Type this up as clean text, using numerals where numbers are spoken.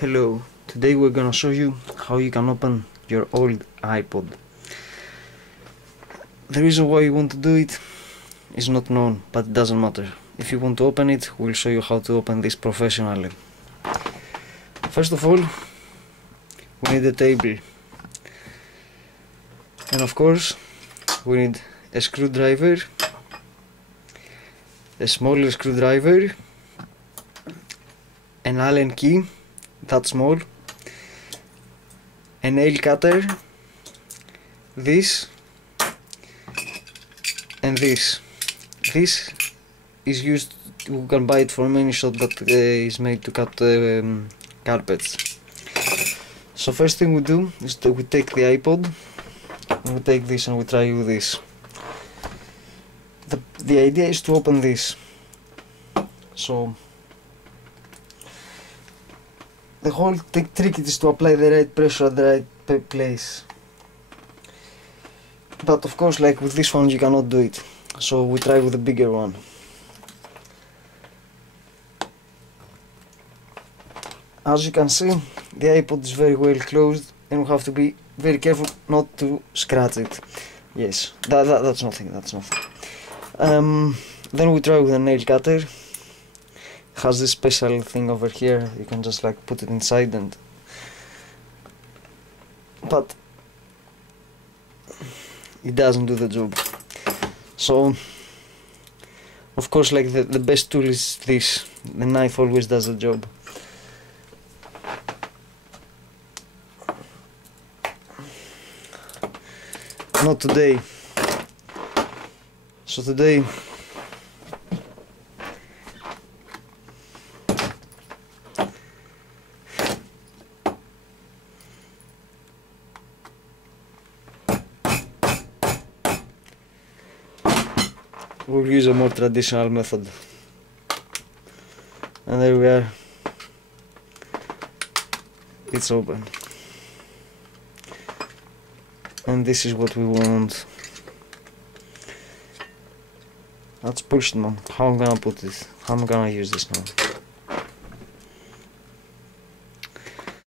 Hello, today we're gonna show you how you can open your old iPod. The reason why you want to do it is not known, but it doesn't matter. If you want to open it, we'll show you how to open this professionally. First of all, we need a table, and of course we need a screwdriver, a smaller screwdriver, an Allen key that small, a nail cutter, this and this. This is used, you can buy it from any shop that is made to cut carpets. So first thing we do is that we take the iPod and we take this and we try with this. The idea is to open this. So the whole trick is to apply the right pressure at the right place. But of course, like with this one, you cannot do it. So we try with a bigger one. As you can see, the iPod is very well closed and we have to be very careful not to scratch it. Yes, that's nothing, that's nothing. Then we try with a nail cutter. Has this special thing over here, you can just like put it inside and but it doesn't do the job. So of course, like the best tool is this. The knife always does the job. Not today. So today we'll use a more traditional method. And there we are. It's open. And this is what we want. That's bullshit, man. How am I gonna put this? How am I gonna use this now?